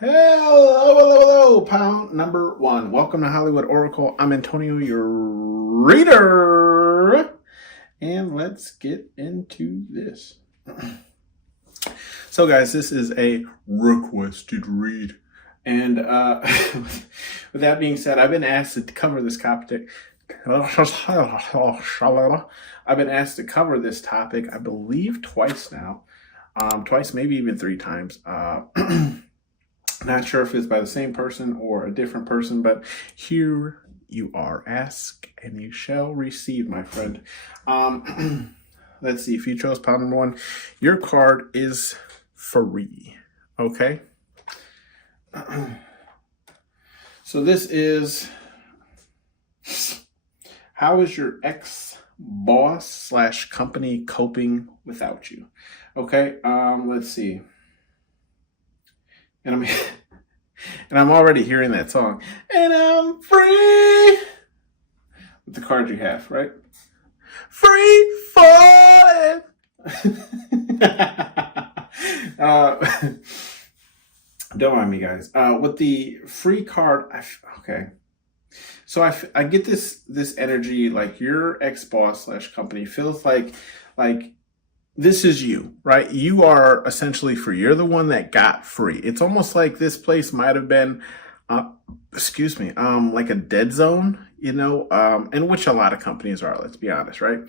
Hello, pound number one. Welcome to Hollywood Oracle. I'm Antonio, your reader. And let's get into this. So, guys, this is a requested read. And with that being said, I've been asked to cover this topic. I've been asked to cover this topic, I believe, twice now. Twice, maybe even three times. Not sure if it's by the same person or a different person, but here you are. Ask and you shall receive, my friend. Let's see. If you chose pound number one, your card is free. Okay. So this is, how is your ex-boss / company coping without you? Okay. Let's see. And I'm already hearing that song. And I'm free. With the card you have, right? Free falling. Don't mind me, guys. With the free card, okay. So I get this energy, like your ex-boss / company feels like this is you, right? You are essentially free. You're the one that got free. It's almost like this place might have been, like a dead zone, and which a lot of companies are, let's be honest, right?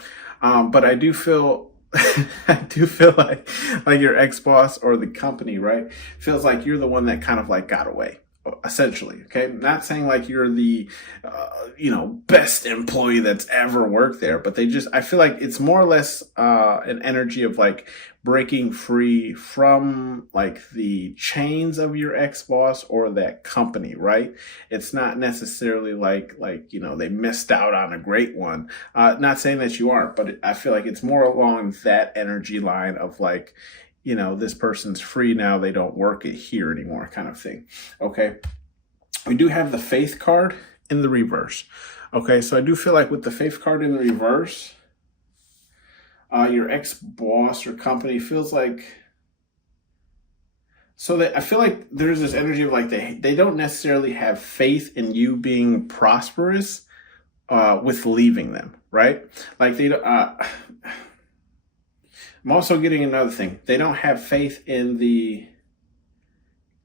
But I do feel, like your ex-boss or the company, right, feels like you're the one that kind of like got away. Essentially, okay? Not saying like you're the, best employee that's ever worked there, but I feel like it's more or less an energy of like breaking free from like the chains of your ex-boss or that company, right? It's not necessarily like they missed out on a great one. Not saying that you aren't, but I feel like it's more along that energy line of like, this person's free now, they don't work it here anymore kind of thing. Okay. We do have the faith card in the reverse. Okay. So I do feel like with the faith card in the reverse, your ex-boss or company feels like, so that I feel like there's this energy of like, they don't necessarily have faith in you being prosperous, with leaving them, right? Like they don't, I'm also getting another thing. They don't have faith in the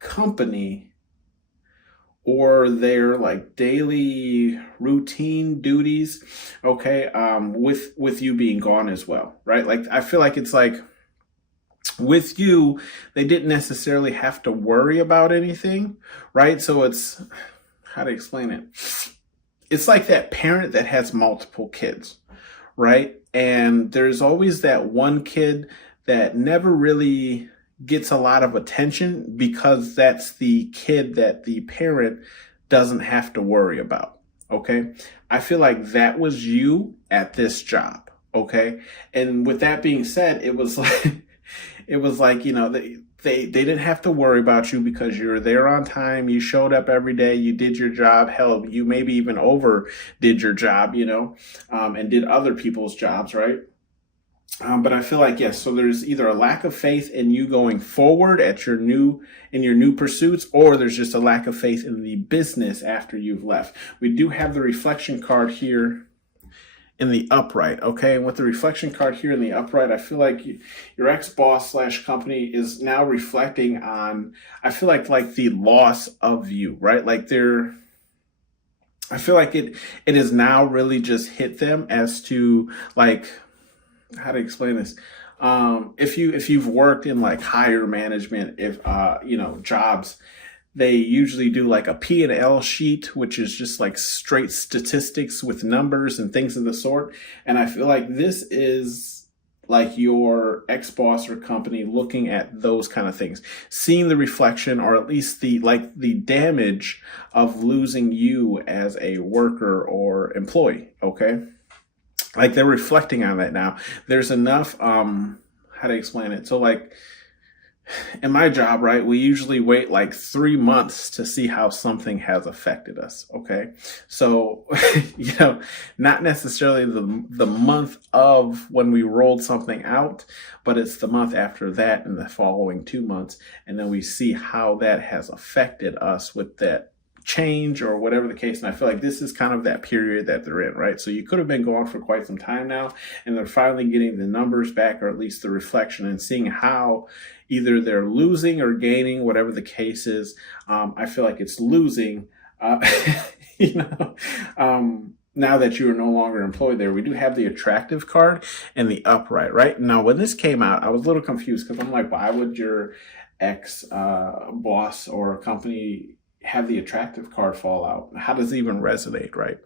company or their like daily routine duties, okay, with you being gone as well, right? Like I feel like it's like with you, they didn't necessarily have to worry about anything, right? So it's, how to explain it? It's like that parent that has multiple kids, right? And there's always that one kid that never really gets a lot of attention because that's the kid that the parent doesn't have to worry about. Okay. I feel like that was you at this job. Okay. And with that being said, it was like, they didn't have to worry about you because you were there on time. You showed up every day. You did your job. Hell, you maybe even overdid your job, and did other people's jobs, right? But I feel like, yes, so there's either a lack of faith in you going forward in your new pursuits, or there's just a lack of faith in the business after you've left. We do have the reflection card here in the upright, okay? And with the reflection card here in the upright, I feel like your ex-boss / company is now reflecting on, I feel like the loss of you, right? Like I feel like it has now really just hit them as to like, how to explain this? If you've worked in like higher management, jobs, they usually do like a P&L sheet, which is just like straight statistics with numbers and things of the sort. And I feel like this is like your ex-boss or company looking at those kind of things, seeing the reflection, or at least the damage of losing you as a worker or employee. Okay. Like they're reflecting on that now. There's enough, how to explain it? So like, in my job, right, we usually wait like 3 months to see how something has affected us. Okay. So, not necessarily the month of when we rolled something out, but it's the month after that and the following 2 months. And then we see how that has affected us with that change or whatever the case. And I feel like this is kind of that period that they're in, right? So you could have been going for quite some time now, and they're finally getting the numbers back, or at least the reflection, and seeing how either they're losing or gaining, whatever the case is. I feel like it's losing, you know, now that you are no longer employed there. We do have the attractive card and the upright, right? Now, when this came out, I was a little confused because I'm like, why would your ex boss or company have the attractive card fall out? How does it even resonate, right?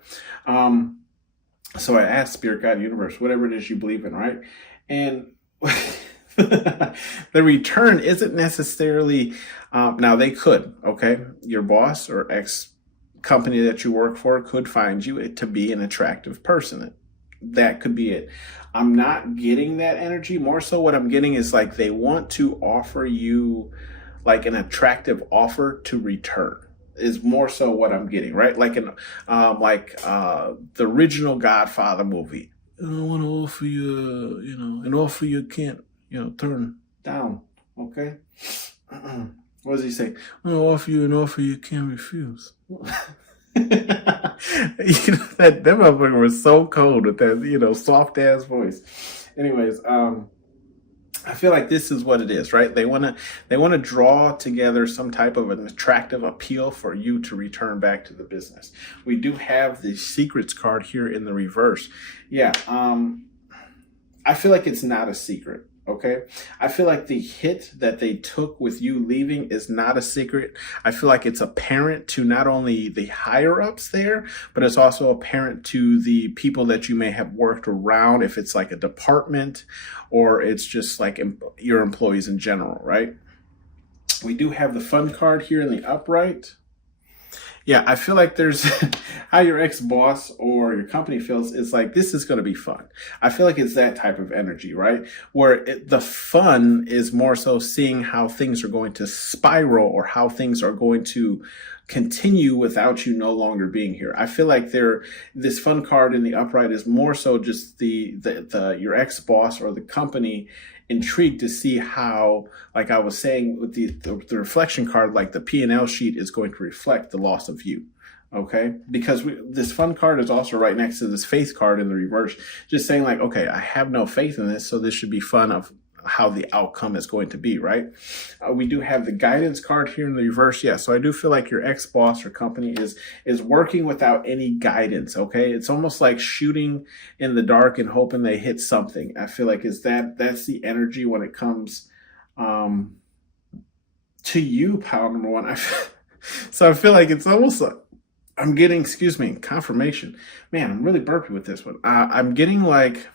So I asked Spirit, God, Universe, whatever it is you believe in, right? And the return isn't necessarily, now they could, okay? Your boss or ex company that you work for could find you to be an attractive person. That could be it. I'm not getting that energy. More so what I'm getting is like they want to offer you like an attractive offer to return, is more so what I'm getting, right? Like the original Godfather movie. I want to offer you, an offer you can't, turn down. Okay. What does he say? I'm gonna offer you an offer you can't refuse. That motherfucker was so cold with that, soft ass voice. Anyways, I feel like this is what it is, right? They want to draw together some type of an attractive appeal for you to return back to the business. We do have the secrets card here in the reverse. Yeah, I feel like it's not a secret. Okay. I feel like the hit that they took with you leaving is not a secret. I feel like it's apparent to not only the higher ups there, but it's also apparent to the people that you may have worked around, if it's like a department or it's just like your employees in general, right? We do have the fun card here in the upright. Yeah, I feel like there's how your ex-boss or your company feels is like, this is going to be fun. I feel like it's that type of energy, right? Where the fun is more so seeing how things are going to spiral or how things are going to continue without you no longer being here. I feel like this fun card in the upright is more so just the your ex-boss or the company intrigued to see how, like I was saying with the reflection card, like the P&L sheet is going to reflect the loss of you. Okay, because this fun card is also right next to this faith card in the reverse, just saying like, okay, I have no faith in this, so this should be fun of how the outcome is going to be, right? We do have the guidance card here in the reverse. Yeah, so I do feel like your ex-boss or company is working without any guidance, okay? It's almost like shooting in the dark and hoping they hit something. I feel like that's the energy when it comes to you, pal number one. So I feel like it's almost like I'm getting, confirmation. Man, I'm really burpy with this one. I'm getting like,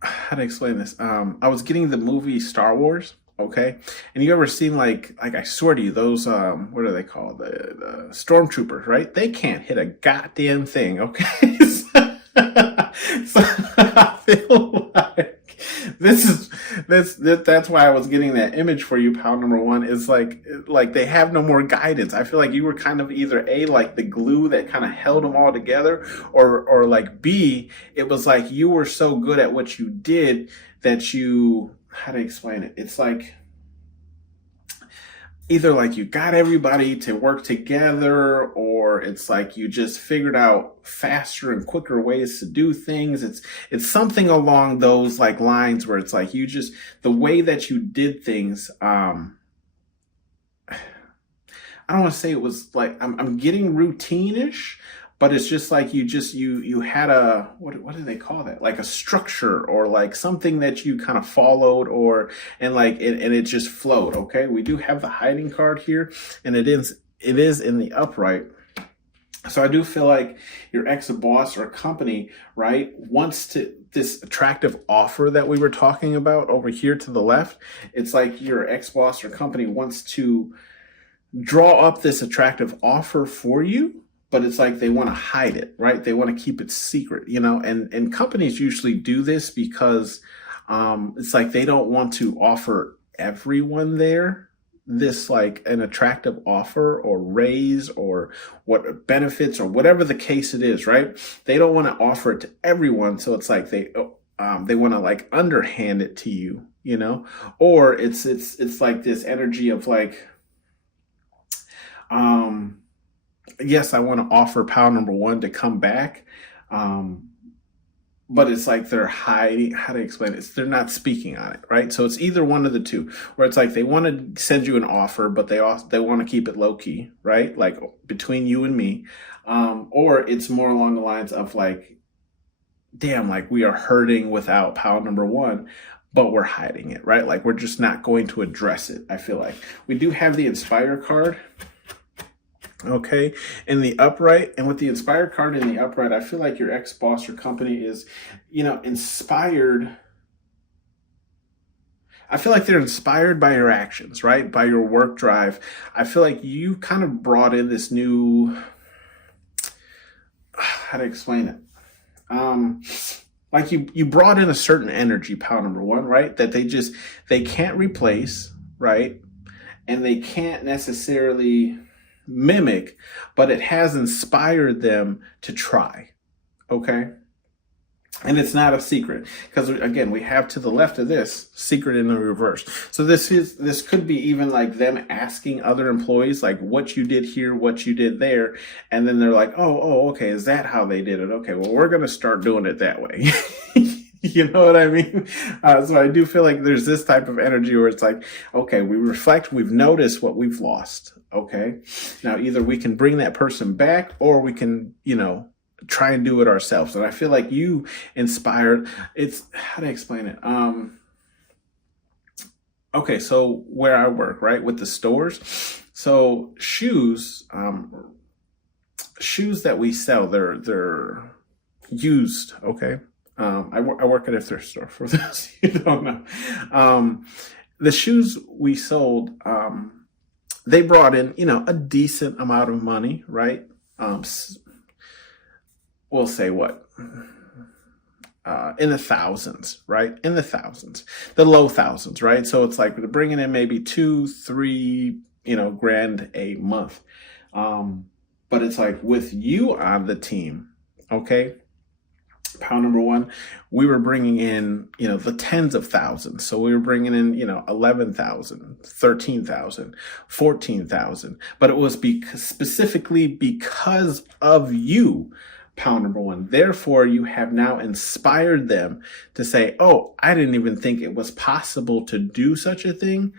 how to explain this? I was getting the movie Star Wars, okay? And you ever seen like I swear to you, those what are they called? The stormtroopers, right? They can't hit a goddamn thing, okay? So I feel like that's why I was getting that image for you, pal number one, is like they have no more guidance. I feel like you were kind of either A, like the glue that kind of held them all together, or like B, it was like you were so good at what you did that you, how to explain it? It's like either like you got everybody to work together, or it's like you just figured out faster and quicker ways to do things. It's something along those like lines where it's like the way that you did things. I don't want to say it was like I'm getting routine-ish, but it's just like you had a, what do they call that? Like a structure or like something that you kind of followed and it just flowed. Okay. We do have the hiding card here, and it is in the upright. So I do feel like your ex-boss or company, right, wants this attractive offer that we were talking about over here to the left. It's like your ex-boss or company wants to draw up this attractive offer for you, but it's like they want to hide it, right? They want to keep it secret, and companies usually do this because It's like they don't want to offer everyone there this like an attractive offer or raise or what benefits or whatever the case it is, right? They don't want to offer it to everyone, so it's like they want to like underhand it to you, you know, or it's like this energy of like, um, yes, I want to offer pound number one to come back, um, but it's like they're hiding. How to explain it? They're not speaking on it, right? So it's either one of the two, where it's like they want to send you an offer, but they want to keep it low key, right? Like between you and me, or it's more along the lines of like, damn, like we are hurting without pound number one, but we're hiding it, right? Like we're just not going to address it. I feel like we do have the Inspire card. Okay, in the upright, and with the Inspire card in the upright, I feel like your ex-boss or company is, inspired. I feel like they're inspired by your actions, right? By your work drive. I feel like you kind of brought in this new, how to explain it? Like you brought in a certain energy, pound number one, right? That they can't replace, right? And they can't necessarily mimic, but it has inspired them to try. Okay. And it's not a secret because again, we have to the left of this secret in the reverse. So this could be even like them asking other employees like what you did here, what you did there. And then they're like, oh, okay. Is that how they did it? Okay. Well, we're going to start doing it that way. You know what I mean? So I do feel like there's this type of energy where it's like, okay, we reflect, we've noticed what we've lost. Okay. Now either we can bring that person back or we can, try and do it ourselves. And I feel like you inspired, it's, how to explain it? Okay. So where I work, right, with the stores, so shoes that we sell, they're used. Okay. I work at a thrift store for those you don't know. The shoes we sold, they brought in, a decent amount of money, right? We'll say what? In the thousands, right? In the thousands, the low thousands, right? So it's like they're bringing in maybe 2, 3, grand a month. But it's like with you on the team, okay? Pound number one, we were bringing in, the tens of thousands. So we were bringing in, 11,000, 13,000, 14,000. But it was specifically because of you, pound number one. Therefore, you have now inspired them to say, oh, I didn't even think it was possible to do such a thing.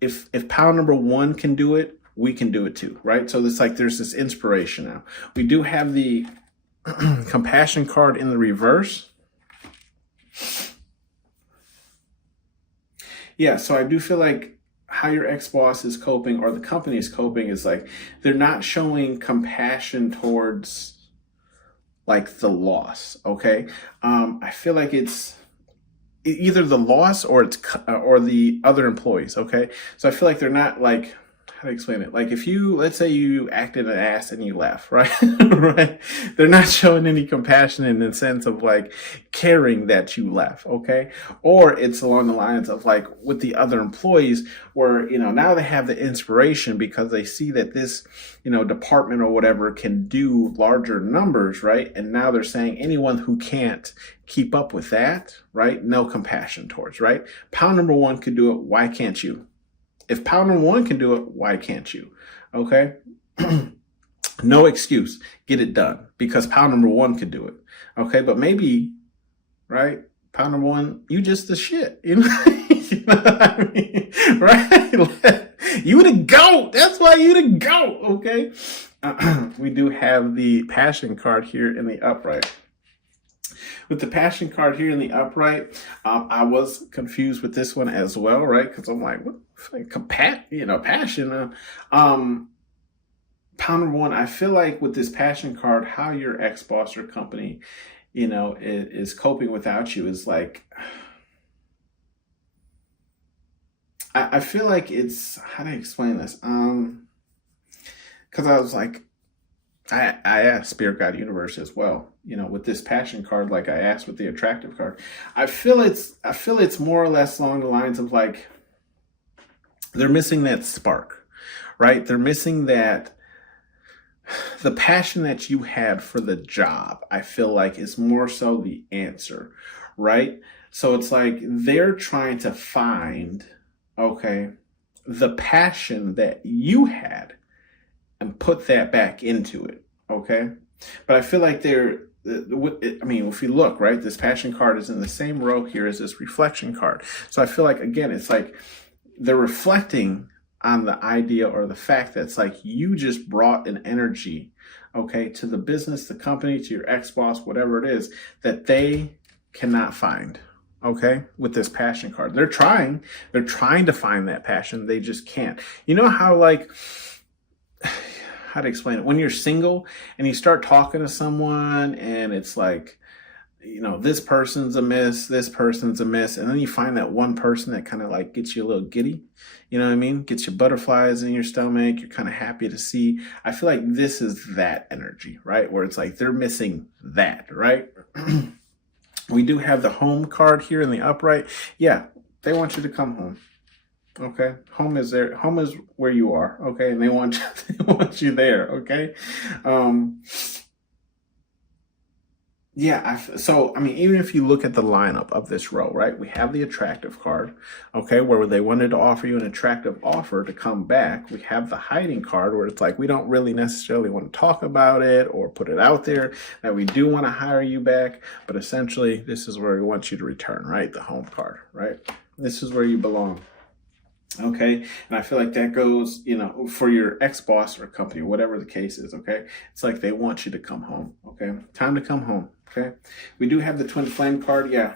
If pound number one can do it, we can do it too, right? So it's like there's this inspiration now. We do have the compassion card in the reverse. Yeah, so I do feel like how your ex-boss is coping or the company is coping is like they're not showing compassion towards like the loss. Okay. I feel like it's either the loss or or the other employees. Okay. So I feel like they're not like, how to explain it? Like if let's say you acted an ass and you left, right? Right? They're not showing any compassion in the sense of like caring that you left, okay? Or it's along the lines of like with the other employees where, now they have the inspiration because they see that this, department or whatever can do larger numbers, right? And now they're saying anyone who can't keep up with that, right? No compassion towards, right? Pound number one could do it. Why can't you? If pound number one can do it, why can't you? Okay. No excuse. Get it done because pound number one could do it. Okay. But maybe, right? Pound number one, you just the shit. You know what I mean? Right? You the GOAT. That's why you the GOAT. Okay. We do have the passion card here in the upright. With the passion card here in the upright, I was confused with this one as well, right? Because I'm like, what? Passion. Pound number one, I feel like with this passion card, how your ex-boss or company, is coping without you is like, I feel like it's, how do I explain this? Because I was like, I asked Spirit Guide Universe as well. With this passion card, like I asked with the attractive card, I feel it's more or less along the lines of like they're missing that spark, right? They're missing that the passion that you had for the job. I feel like is more so the answer, right? So it's like they're trying to find, okay, the passion that you had and put that back into it. Okay. But I feel like I mean, if you look, right, this passion card is in the same row here as this reflection card. So I feel like, again, it's like they're reflecting on the idea or the fact that it's like you just brought an energy, okay, to the business, the company, to your ex-boss, whatever it is, that they cannot find. Okay, with this passion card. They're trying to find that passion. They just can't. You know how like how to explain it? When you're single and you start talking to someone and it's like, this person's a miss, this person's a miss. And then you find that one person that kind of like gets you a little giddy. You know what I mean? Gets you butterflies in your stomach. You're kind of happy to see. I feel like this is that energy, right? Where it's like they're missing that, right? We do have the home card here in the upright. Yeah, they want you to come home. Okay, home is there. Home is where you are. Okay, and they want you, they want you there. Okay, yeah. So I mean, even if you look at the lineup of this row, right? We have the attractive card. Okay, where they wanted to offer you an attractive offer to come back. We have the hiding card where it's like we don't really necessarily want to talk about it or put it out there that we do want to hire you back, but essentially this is where we want you to return. Right, the home card. Right, this is where you belong. Okay. And I feel like that goes, for your ex-boss or company, whatever the case is. Okay. It's like they want you to come home. Okay. Time to come home. Okay. We do have the twin flame card. Yeah.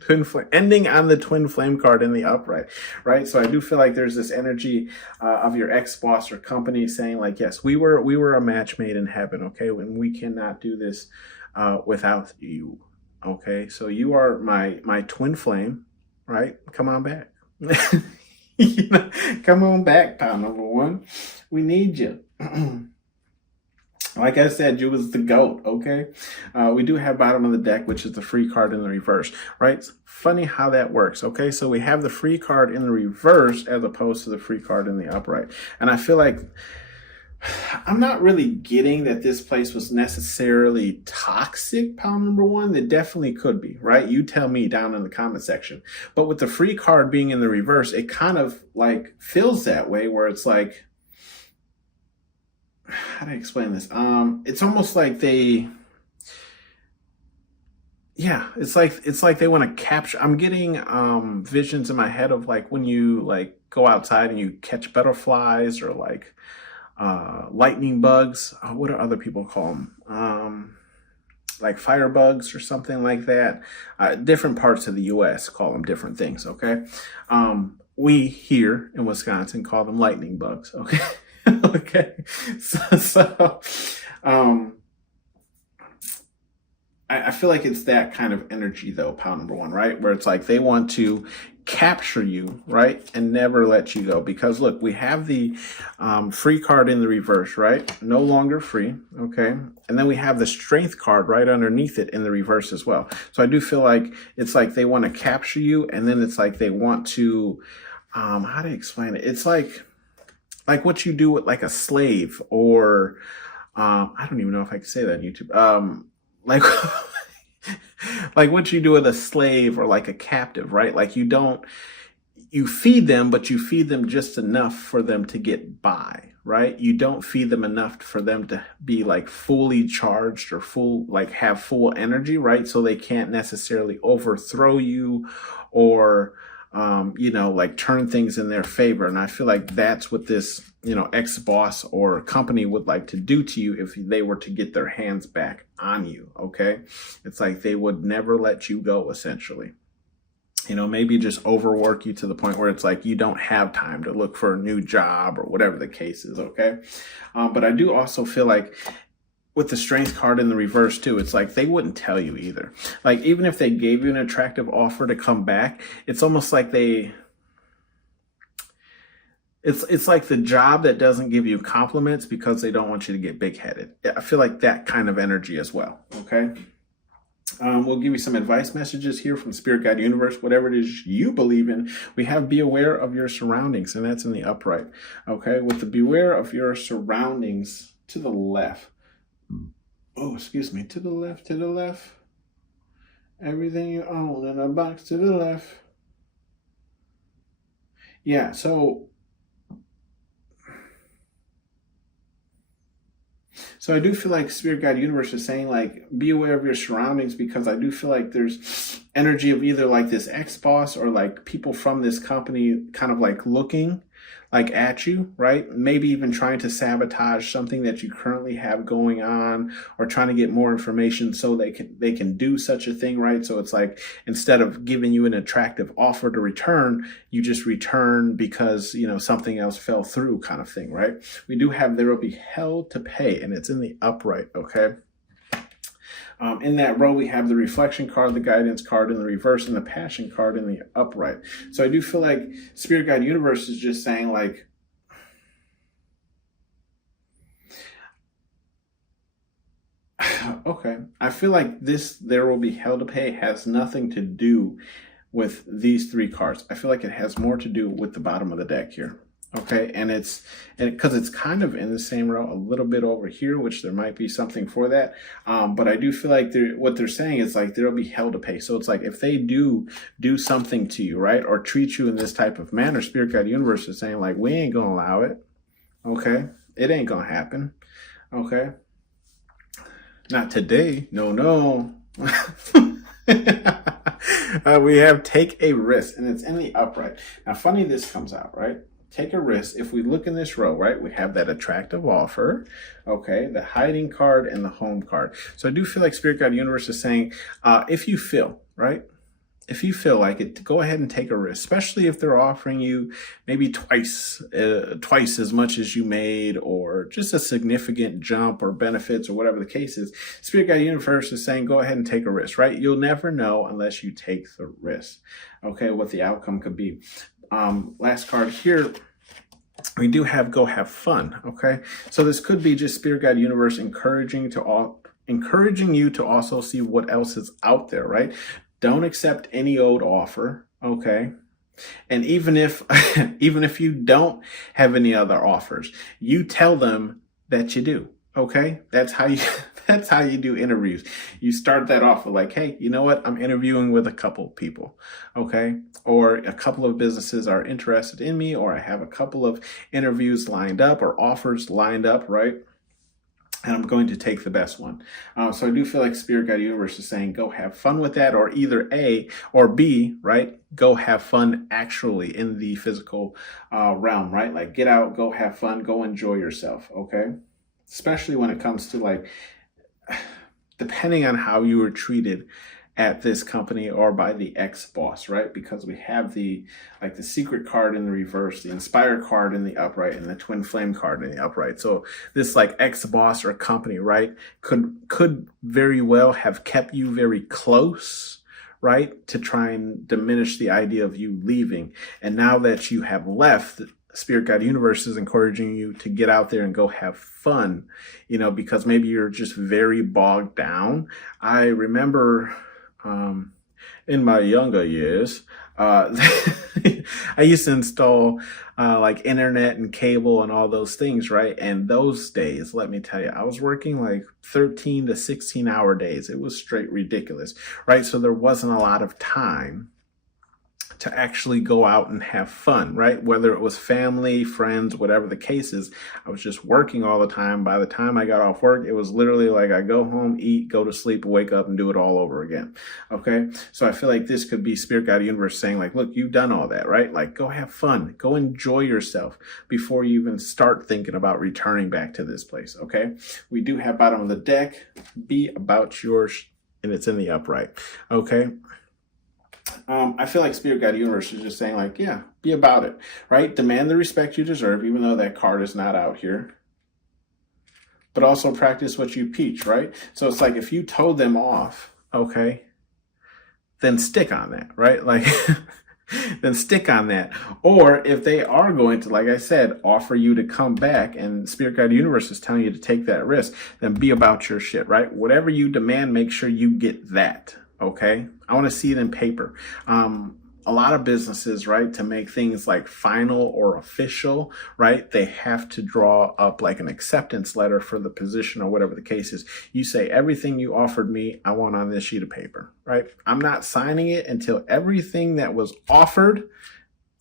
Twin flame, ending on the twin flame card in the upright. Right. So I do feel like there's this energy of your ex-boss or company saying like, yes, we were a match made in heaven. Okay. When we cannot do this without you. Okay. So you are my twin flame. Right. Come on back. Come on back, pal number one. We need you. Like I said, you was the GOAT, okay? We do have bottom of the deck, which is the free card in the reverse, right? It's funny how that works, okay? So we have the free card in the reverse as opposed to the free card in the upright. And I feel like I'm not really getting that this place was necessarily toxic, pal number one. It definitely could be, right? You tell me down in the comment section. But with the free card being in the reverse, it kind of like feels that way where it's like, how do I explain this? It's almost like it's like they want to capture. I'm getting visions in my head of like when you like go outside and you catch butterflies or like lightning bugs. What do other people call them? Like firebugs or something like that. Different parts of the U.S. call them different things. Okay. We here in Wisconsin call them lightning bugs. Okay. Okay. So I feel like it's that kind of energy though, pal number one, right? Where it's like they want to capture you, right? And never let you go. Because look, we have the free card in the reverse, right? No longer free, okay? And then we have the strength card right underneath it in the reverse as well. So I do feel like it's like they want to capture you, and then it's like they want to, how to explain it? It's like what you do with like a slave or, I don't even know if I can say that on YouTube. Like, like what you do with a slave or like a captive, right? Like you feed them, but you feed them just enough for them to get by, right? You don't feed them enough for them to be like fully charged or have full energy, right? So they can't necessarily overthrow you or, like turn things in their favor. And I feel like that's what this, ex-boss or company would like to do to you if they were to get their hands back on you. Okay. It's like they would never let you go, essentially. Maybe just overwork you to the point where it's like you don't have time to look for a new job or whatever the case is. Okay. But I do also feel like with the strength card in the reverse too, it's like they wouldn't tell you either. Like even if they gave you an attractive offer to come back, it's almost like it's like the job that doesn't give you compliments because they don't want you to get big headed. I feel like that kind of energy as well. Okay. We'll give you some advice messages here from Spirit Guide Universe, whatever it is you believe in. We have be aware of your surroundings, and that's in the upright. Okay, with the beware of your surroundings to the left. Oh, excuse me, to the left, to the left. Everything you own in a box to the left. Yeah, so I do feel like Spirit Guide Universe is saying, like, be aware of your surroundings, because I do feel like there's energy of either like this ex-boss or like people from this company kind of like looking like at you, right? Maybe even trying to sabotage something that you currently have going on, or trying to get more information so they can do such a thing, right? So it's like, instead of giving you an attractive offer to return, you just return because, you know, something else fell through, kind of thing, right? We do have there will be hell to pay, and it's in the upright, okay? In that row, we have the reflection card, the guidance card in the reverse, and the passion card in the upright. So I do feel like Spirit Guide Universe is just saying, like, okay, I feel like this there will be hell to pay has nothing to do with these three cards. I feel like it has more to do with the bottom of the deck here. Okay, and because it's kind of in the same row a little bit over here, which there might be something for that. But I do feel like what they're saying is like there'll be hell to pay. So it's like if they do something to you, right, or treat you in this type of manner, Spirit Guide Universe is saying, like, we ain't gonna allow it. Okay, it ain't gonna happen. Okay, not today. No. We have take a risk, and it's in the upright. Now, funny this comes out, right? Take a risk. If we look in this row, right, we have that attractive offer, okay, the hiding card and the home card. So I do feel like Spirit Guide Universe is saying, if you feel, right, if you feel like it, go ahead and take a risk, especially if they're offering you maybe twice as much as you made, or just a significant jump or benefits or whatever the case is. Spirit Guide Universe is saying, go ahead and take a risk, right? You'll never know unless you take the risk, okay, what the outcome could be. Last card here, we do have go have fun, okay? So this could be just Spirit Guide Universe encouraging you to also see what else is out there, right? Don't accept any old offer, okay? And even if you don't have any other offers, you tell them that you do, okay? That's how you do interviews. You start that off with like, hey, you know what? I'm interviewing with a couple people, okay? Or a couple of businesses are interested in me, or I have a couple of interviews lined up or offers lined up, right? And I'm going to take the best one. So I do feel like Spirit Guide Universe is saying, go have fun with that, or either A or B, right? Go have fun actually in the physical realm, right? Like get out, go have fun, go enjoy yourself, okay? Especially when it comes to like, depending on how you were treated at this company or by the ex-boss, right? Because we have the secret card in the reverse, the inspire card in the upright, and the twin flame card in the upright. So this like ex-boss or company, right, could very well have kept you very close, right, to try and diminish the idea of you leaving. And now that you have left, Spirit Guide Universe is encouraging you to get out there and go have fun, you know, because maybe you're just very bogged down. I remember in my younger years, I used to install like internet and cable and all those things, right? And those days, let me tell you, I was working like 13 to 16 hour days. It was straight ridiculous, right? So there wasn't a lot of time to actually go out and have fun, right? Whether it was family, friends, whatever the case is, I was just working all the time. By the time I got off work, it was literally like I go home, eat, go to sleep, wake up, and do it all over again, okay? So I feel like this could be Spirit Guide Universe saying like, look, you've done all that, right? Like go have fun, go enjoy yourself before you even start thinking about returning back to this place, okay? We do have bottom of the deck, be about yours, and it's in the upright, okay? I feel like Spirit Guide Universe is just saying like, yeah, be about it, right? Demand the respect you deserve, even though that card is not out here. But also practice what you preach, right? So it's like if you told them off, okay, then stick on that, right? Like then stick on that. Or if they are going to, like I said, offer you to come back and Spirit Guide Universe is telling you to take that risk, then be about your shit, right? Whatever you demand, make sure you get that. Okay. I want to see it in paper. A lot of businesses, right, to make things like final or official, right, they have to draw up like an acceptance letter for the position or whatever the case is. You say, everything you offered me, I want on this sheet of paper, right? I'm not signing it until everything that was offered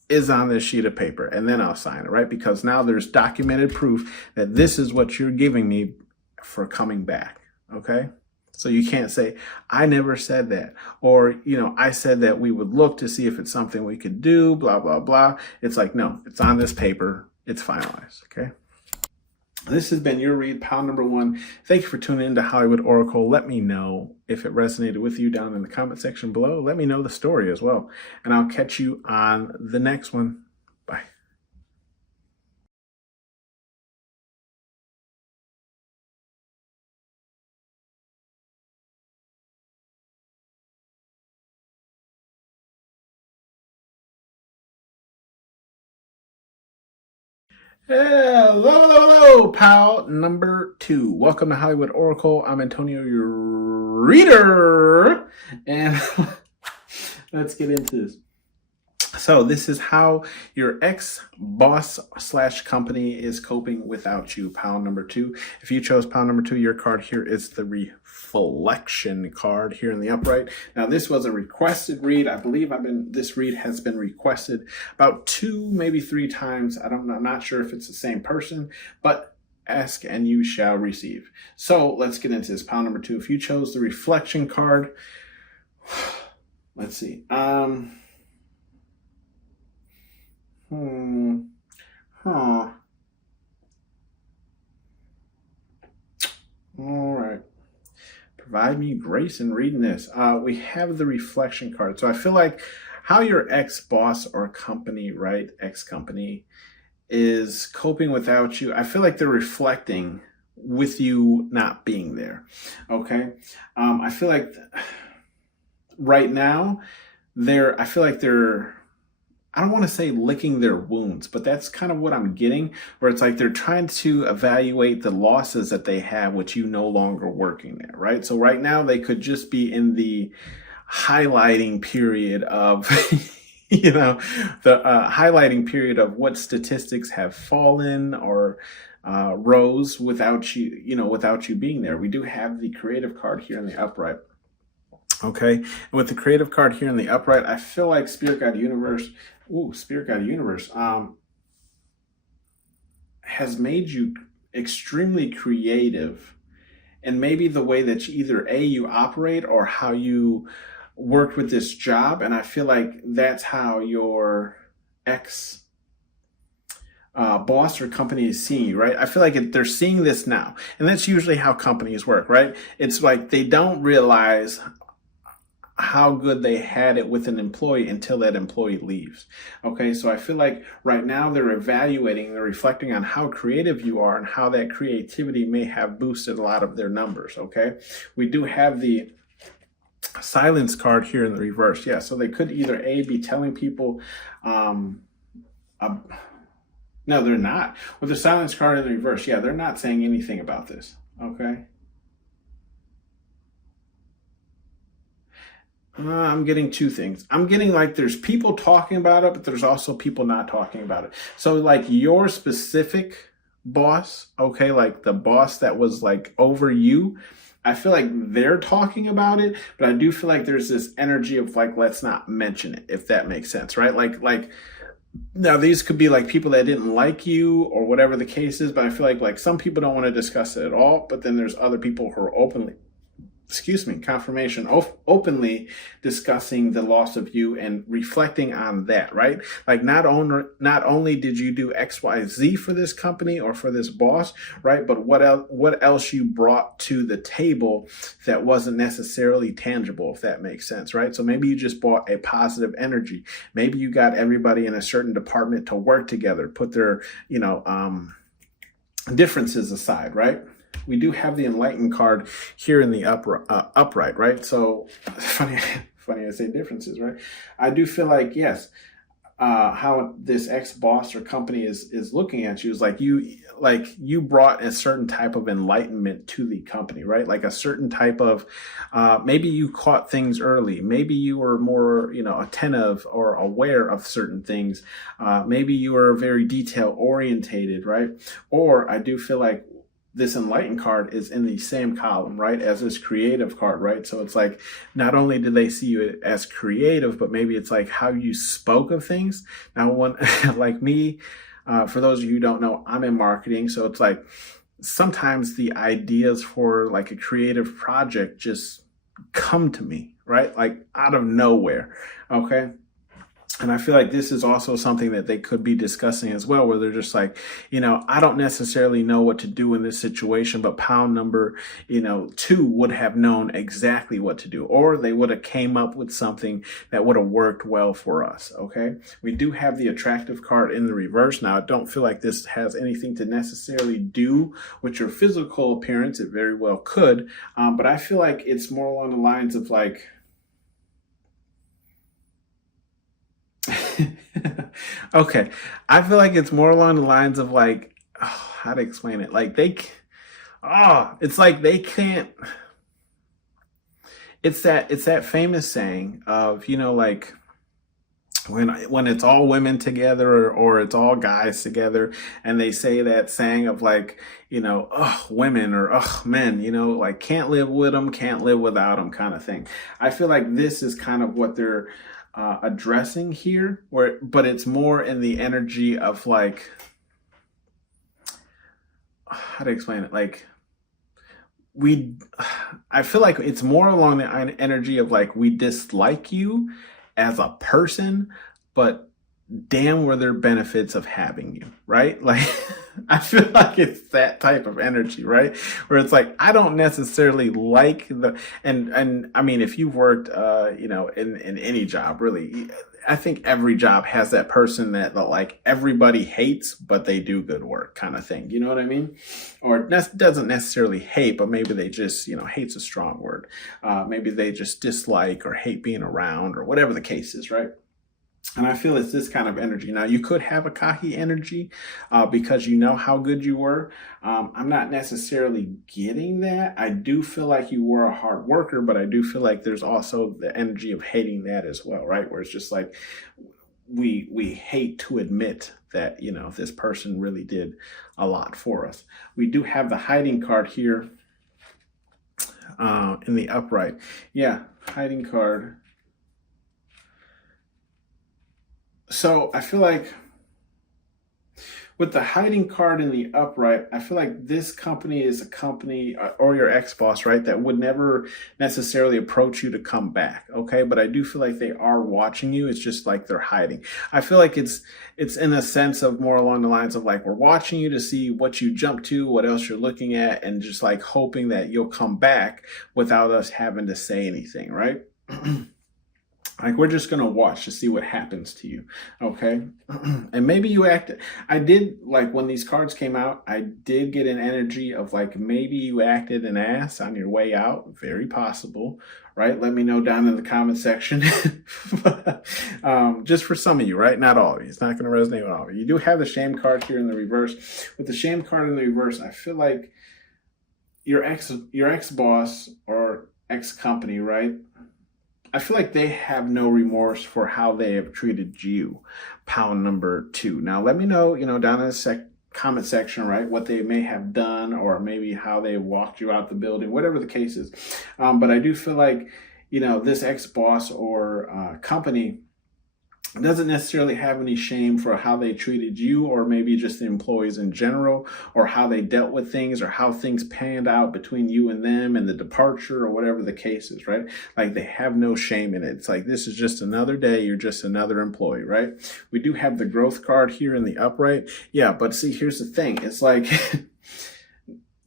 is on this sheet of paper, and then I'll sign it, right? Because now there's documented proof that this is what you're giving me for coming back, okay? So you can't say, I never said that. Or, I said that we would look to see if it's something we could do, blah, blah, blah. It's like, no, it's on this paper. It's finalized, okay? This has been your read, pal number 1. Thank you for tuning in to Hollywood Oracle. Let me know if it resonated with you down in the comment section below. Let me know the story as well. And I'll catch you on the next one. Bye. Hello, hello, hello, pal number 2. Welcome to Hollywood Oracle. I'm Antonio, your reader. And let's get into this. So this is how your ex-boss / company is coping without you, pal number 2. If you chose pal number 2, your card here is the reflection card here in the upright. Now this was a requested read. I believe this read has been requested about 2, maybe 3 times. I'm not sure if it's the same person, but ask and you shall receive. So let's get into this, pal number 2. If you chose the reflection card, let's see. All right. Provide me grace in reading this. We have the reflection card. So I feel like how your ex-boss or company, right, ex-company, is coping without you. I feel like they're reflecting with you not being there. Okay. I feel like right now I feel like they're, I don't want to say licking their wounds, but that's kind of what I'm getting, where it's like they're trying to evaluate the losses that they have, which you no longer working there, right? So right now they could just be in the highlighting period of, the highlighting period of what statistics have fallen or rose without you being there. We do have the creative card here in the upright. Okay, and with the creative card here in the upright, I feel like Spirit Guide Universe has made you extremely creative, and maybe the way that you operate or how you worked with this job, and I feel like that's how your ex boss or company is seeing you, right? I feel like they're seeing this now, and that's usually how companies work, right? It's like they don't realize how good they had it with an employee until that employee leaves. Okay, so I feel like right now they're reflecting on how creative you are and how that creativity may have boosted a lot of their numbers. Okay, we do have the silence card here in the reverse. Yeah, so they could either be telling people, no, they're not. With the silence card in the reverse, yeah, they're not saying anything about this. Okay. I'm getting 2 things. I'm getting like there's people talking about it, but there's also people not talking about it. So like your specific boss, okay, like the boss that was like over you, I feel like they're talking about it, but I do feel like there's this energy of like, let's not mention it, if that makes sense, right? Like now these could be like people that didn't like you or whatever the case is, but I feel like some people don't want to discuss it at all, but then there's other people who are openly discussing the loss of you and reflecting on that, right? Like not only did you do XYZ for this company or for this boss, right? But what else you brought to the table that wasn't necessarily tangible, if that makes sense, right? So maybe you just brought a positive energy. Maybe you got everybody in a certain department to work together, put their, differences aside, right? We do have the enlightened card here in the upright, right? So Funny I say differences, right? I do feel like, yes, how this ex-boss or company is looking at you is like you brought a certain type of enlightenment to the company, right? Like a certain type of maybe you caught things early, maybe you were more, you know, attentive or aware of certain things, maybe you were very detail orientated, right? Or I do feel like this enlightened card is in the same column, right, as this creative card, right? So it's like, not only do they see you as creative, but maybe it's like how you spoke of things. Now, one like me, for those of you who don't know, I'm in marketing. So it's like sometimes the ideas for like a creative project just come to me, right? Like out of nowhere. Okay. And I feel like this is also something that they could be discussing as well, where they're just like, you know, I don't necessarily know what to do in this situation, but pound number, you know, 2 would have known exactly what to do, or they would have came up with something that would have worked well for us. Okay. We do have the attractive card in the reverse. Now, I don't feel like this has anything to necessarily do with your physical appearance. It very well could. But I feel like it's more along the lines of like, okay, I feel like it's more along the lines of like, oh, how to explain it? Like it's like they can't. It's that famous saying of, you know, like when it's all women together or it's all guys together, and they say that saying of like, you know, oh, women or oh, men, you know, like can't live with them, can't live without them kind of thing. I feel like this is kind of what they're addressing here, but it's more in the energy of like, how to explain it? Like I feel like it's more along the energy of like, we dislike you as a person, but damn were there benefits of having you, right? Like, I feel like it's that type of energy, right? Where it's like, I don't necessarily like and I mean, if you've worked, you know, in any job, really, I think every job has that person that like everybody hates, but they do good work kind of thing. You know what I mean? Or doesn't necessarily hate, but maybe they just, you know, hate's a strong word. Maybe they just dislike or hate being around or whatever the case is, right? And I feel it's this kind of energy. Now, you could have a cocky energy because you know how good you were. I'm not necessarily getting that. I do feel like you were a hard worker, but I do feel like there's also the energy of hating that as well, right? Where it's just like we hate to admit that, you know, this person really did a lot for us. We do have the hiding card here in the upright. Yeah, hiding card. So I feel like with the hiding card in the upright, I feel like this company is a company or your ex-boss, right, that would never necessarily approach you to come back. Okay. But I do feel like they are watching you. It's just like they're hiding. I feel like it's in a sense of more along the lines of like, we're watching you to see what you jump to, what else you're looking at, and just like hoping that you'll come back without us having to say anything. Right. Like, we're just going to watch to see what happens to you. Okay. And maybe you acted. I did, like, when these cards came out, I did get an energy of like, maybe you acted an ass on your way out. Very possible. Right. Let me know down in the comment section. Just for some of you, right? Not all of you. It's not going to resonate with all of you. You do have the shame card here in the reverse. With the shame card in the reverse, I feel like your ex-boss or ex-company, right? I feel like they have no remorse for how they have treated you, pound number 2. Now, let me know, you know, down in the comment section, right, what they may have done, or maybe how they walked you out the building, whatever the case is. But I do feel like, you know, this ex-boss or company doesn't necessarily have any shame for how they treated you, or maybe just the employees in general, or how they dealt with things, or how things panned out between you and them and the departure, or whatever the case is, right? Like, they have no shame in it. It's like, this is just another day. You're just another employee, right? We do have the growth card here in the upright. Yeah, but see, here's the thing. It's like,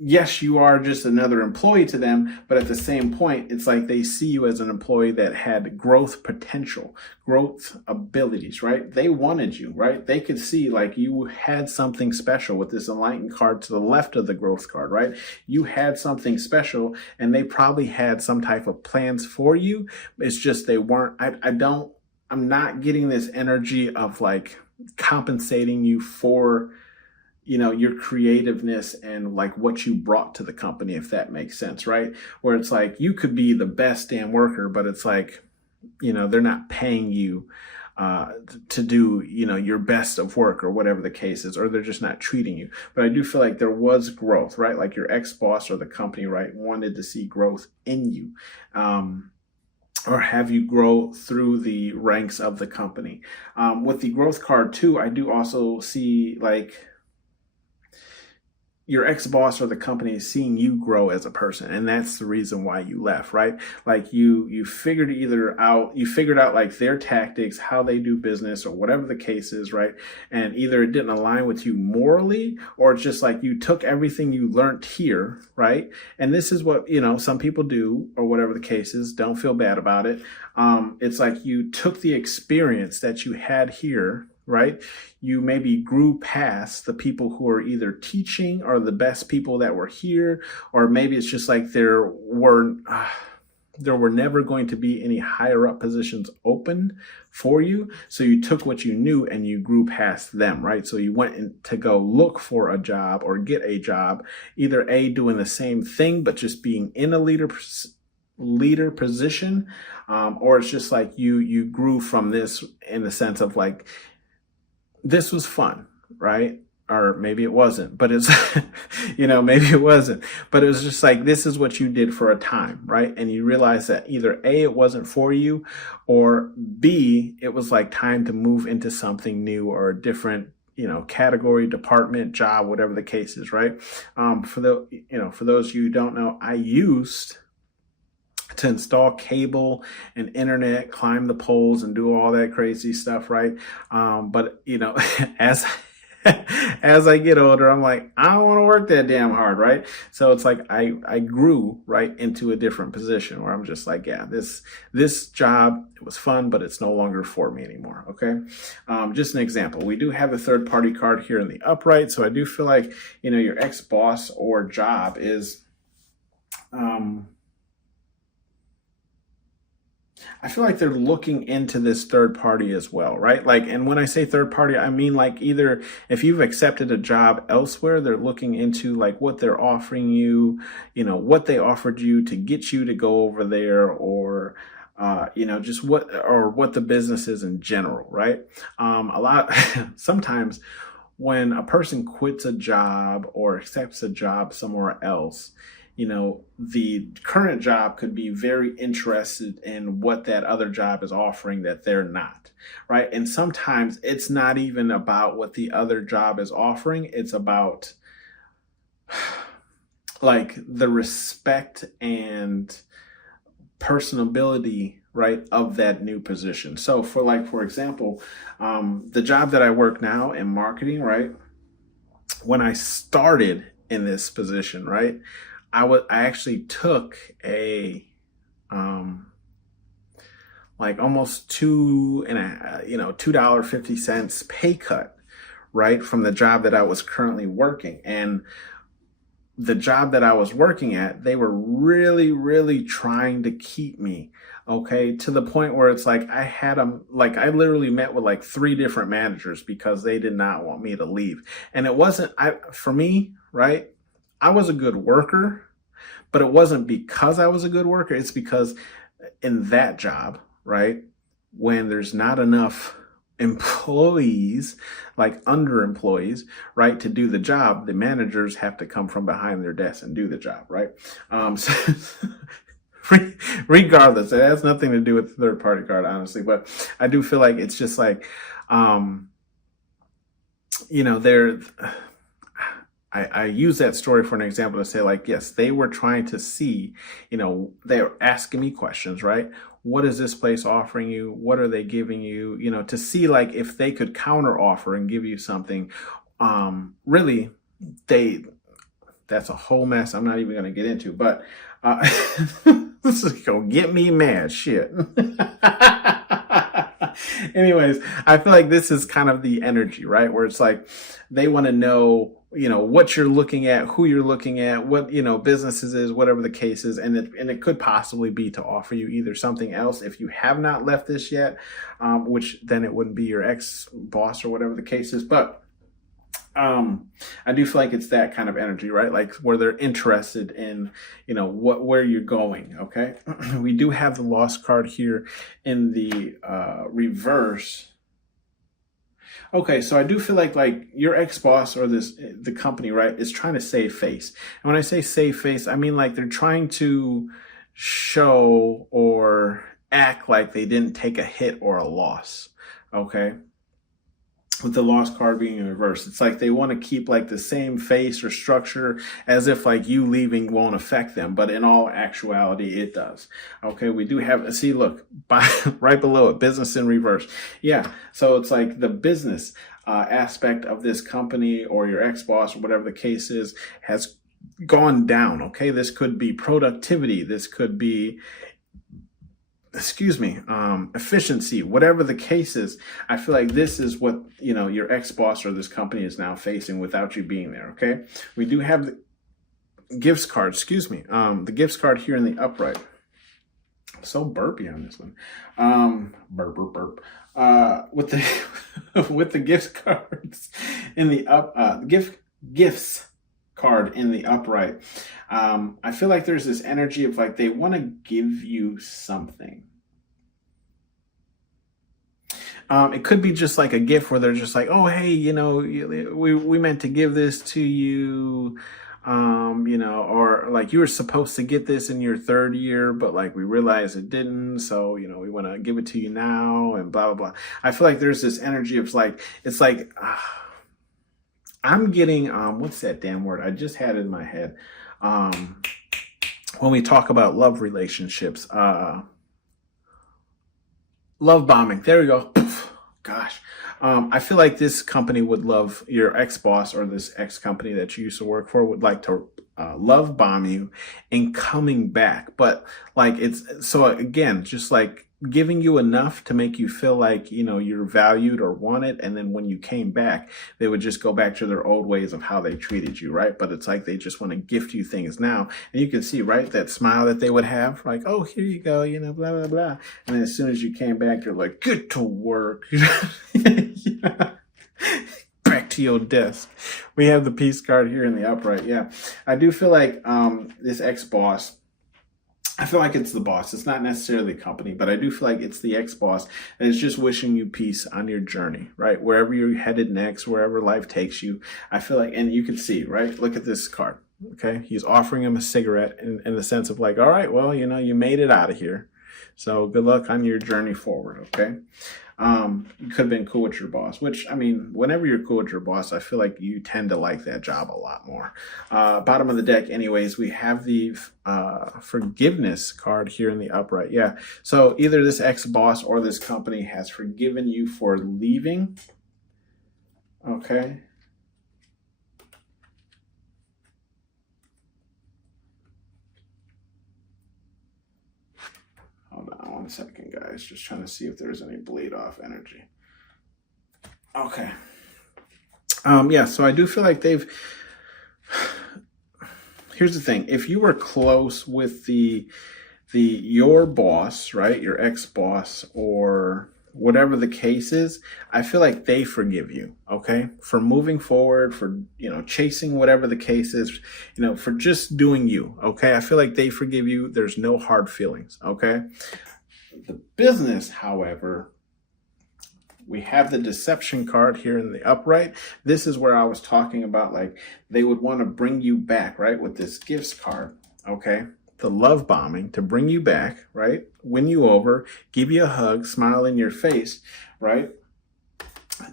yes, you are just another employee to them, but at the same point, it's like they see you as an employee that had growth potential, growth abilities, right? They wanted you, right? They could see like you had something special with this enlightened card to the left of the growth card, right? You had something special and they probably had some type of plans for you. It's just they weren't, I'm not getting this energy of like compensating you for your creativeness and like what you brought to the company, if that makes sense, right? Where it's like you could be the best damn worker, but it's like, they're not paying you to do, your best of work or whatever the case is, or they're just not treating you. But I do feel like there was growth, right? Like your ex-boss or the company, right, wanted to see growth in you. Or have you grow through the ranks of the company. With the growth card too, I do also see like your ex-boss or the company is seeing you grow as a person, and that's the reason why you left, right? Like you figured out like their tactics, how they do business, or whatever the case is, right? And either it didn't align with you morally, or it's just like you took everything you learned here, right? And this is what some people do, or whatever the case is. Don't feel bad about it. It's like you took the experience that you had here, right? You maybe grew past the people who are either teaching or the best people that were here, or maybe it's just like there were never going to be any higher up positions open for you. So you took what you knew and you grew past them, right? So you went in to go look for a job or get a job, either doing the same thing, but just being in a leader position, or it's just like you grew from this in the sense of like, this was fun, right? Or maybe it wasn't, but it's, maybe it wasn't, but it was just like, this is what you did for a time, right? And you realize that either A, it wasn't for you, or B, it was like time to move into something new or a different, category, department, job, whatever the case is, right? For those of you who don't know, I used to install cable and internet, climb the poles and do all that crazy stuff, right? But as as I get older, I'm like, I don't want to work that damn hard, right? So it's like I grew right into a different position where I'm just like, yeah, this job, it was fun, but it's no longer for me anymore. Okay. Just an example. We do have a third party card here in the upright. So I do feel like, your ex-boss or job is, I feel like they're looking into this third party as well, right? Like, and when I say third party, I mean like either if you've accepted a job elsewhere, they're looking into like what they're offering you, what they offered you to get you to go over there, or just what the business is in general, right? Sometimes when a person quits a job or accepts a job somewhere else, the current job could be very interested in what that other job is offering that they're not, right? And sometimes it's not even about what the other job is offering. It's about like the respect and personability, right, of that new position. So for example, the job that I work now in marketing, right? When I started in this position, right, I actually took a like almost $2.50 pay cut, right, from the job that I was currently working. And the job that I was working at, they were really, really trying to keep me, okay, to the point where it's like I literally met with like 3 different managers because they did not want me to leave. And it wasn't, for me, right, I was a good worker, but it wasn't because I was a good worker. It's because in that job, right, when there's not enough employees, like under employees, right, to do the job, the managers have to come from behind their desk and do the job, right? So regardless, it has nothing to do with the third party card, honestly, but I do feel like it's just like, they're, I use that story for an example to say like, yes, they were trying to see, they were asking me questions, right? What is this place offering you? What are they giving you? To see like if they could counter offer and give you something. Really, that's a whole mess I'm not even going to get into, but this is gonna get me mad. Shit. Anyways, I feel like this is kind of the energy, right? Where it's like they want to know, what you're looking at, who you're looking at, what, businesses is, whatever the case is. And it could possibly be to offer you either something else if you have not left this yet, which then it wouldn't be your ex-boss or whatever the case is. But I do feel like it's that kind of energy, right? Like where they're interested in, where you're going. Okay. We do have the lost card here in the reverse. Okay. So I do feel like your ex-boss or the company, right, is trying to save face. And when I say save face, I mean like they're trying to show or act like they didn't take a hit or a loss. Okay. With the lost card being in reverse, it's like they want to keep like the same face or structure as if like you leaving won't affect them, but in all actuality it does. Okay, we do have, see, look, right below it, business in reverse. Yeah, so it's like the business aspect of this company or your ex-boss or whatever the case is has gone down. Okay, this could be productivity, this could be efficiency, whatever the case is. I feel like this is what, your ex-boss or this company is now facing without you being there. Okay. We do have the gifts card, the gifts card here in the upright. I'm so burpy on this one. Burp, burp, burp. With the, with the gifts cards in the gifts card in the upright. I feel like there's this energy of like they want to give you something. It could be just like a gift where they're just like, oh, hey, we meant to give this to you, or like you were supposed to get this in your third year, but like we realized it didn't. So, we want to give it to you now and blah, blah, blah. I feel like there's this energy of like, it's like, I'm getting, what's that damn word? I just had it in my head. When we talk about love relationships, love bombing. There we go. Gosh. I feel like this company would love your ex-boss or this ex-company that you used to work for would like to love bomb you and coming back. But like so again, just like giving you enough to make you feel like, you're valued or wanted. And then when you came back, they would just go back to their old ways of how they treated you, right? But it's like they just want to gift you things now. And you can see, right, that smile that they would have, like, oh, here you go, blah, blah, blah. And then as soon as you came back, you're like, get to work. Yeah. Back to your desk. We have the peace card here in the upright. Yeah. I do feel like this ex-boss, I feel like it's the boss. It's not necessarily the company, but I do feel like it's the ex-boss and it's just wishing you peace on your journey, right? Wherever you're headed next, wherever life takes you. I feel like, and you can see, right? Look at this card. Okay. He's offering him a cigarette in the sense of like, all right, well, you made it out of here. So good luck on your journey forward. Okay. You could have been cool with your boss, which, I mean, whenever you're cool with your boss, I feel like you tend to like that job a lot more. Bottom of the deck, anyways, we have the forgiveness card here in the upright. Yeah. So either this ex-boss or this company has forgiven you for leaving. Okay. Hold on 1 second, guys. Just trying to see if there's any bleed off energy. Okay. Yeah, so I do feel like here's the thing. If you were close with your boss, right? Your ex-boss or whatever the case is, I feel like they forgive you, okay? For moving forward, for, chasing whatever the case is, for just doing you, okay? I feel like they forgive you. There's no hard feelings, okay? The business, however, we have the deception card here in the upright. This is where I was talking about, like, they would want to bring you back, right? With this gifts card, okay? The love bombing to bring you back, right? Win you over, give you a hug, smile in your face, right?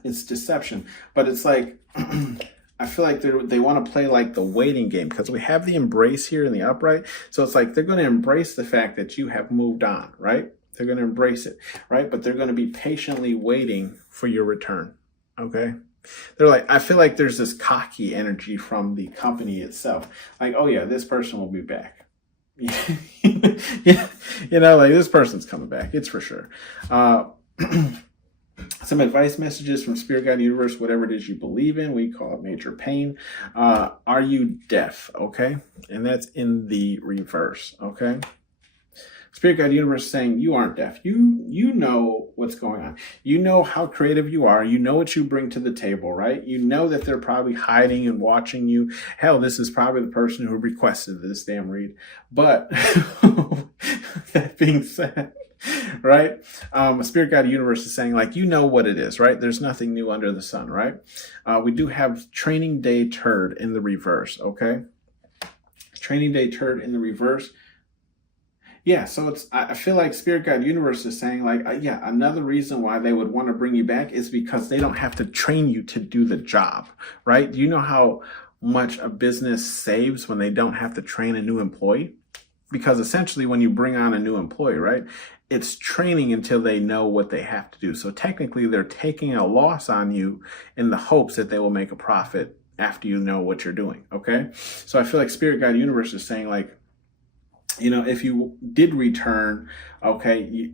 It's deception. But it's like, I feel like they want to play like the waiting game because we have the embrace here in the upright. So it's like they're going to embrace the fact that you have moved on, right? They're going to embrace it, right? But they're going to be patiently waiting for your return, okay? They're like, I feel like there's this cocky energy from the company itself. Like, oh yeah, this person will be back. Yeah, like this person's coming back. It's for sure. Some advice messages from Spirit Guide Universe, whatever it is you believe in. We call it major pain. Are you deaf? Okay. And that's in the reverse. Okay. Spirit Guide Universe is saying you aren't deaf. You know what's going on. You know how creative you are. You know what you bring to the table, right? You know that they're probably hiding and watching you. Hell, this is probably the person who requested this damn read. But that being said, right? Spirit Guide Universe is saying, like, you know what it is, right? There's nothing new under the sun, right? We do have Training Day Turd in the reverse, okay? Training Day Turd in the reverse. Yeah, so I feel like Spirit Guide Universe is saying, like, yeah, another reason why they would want to bring you back is because they don't have to train you to do the job, right? Do you know how much a business saves when they don't have to train a new employee? Because essentially when you bring on a new employee, right, it's training until they know what they have to do. So technically they're taking a loss on you in the hopes that they will make a profit after you know what you're doing, okay? So I feel like Spirit Guide Universe is saying, like, if you did return, okay,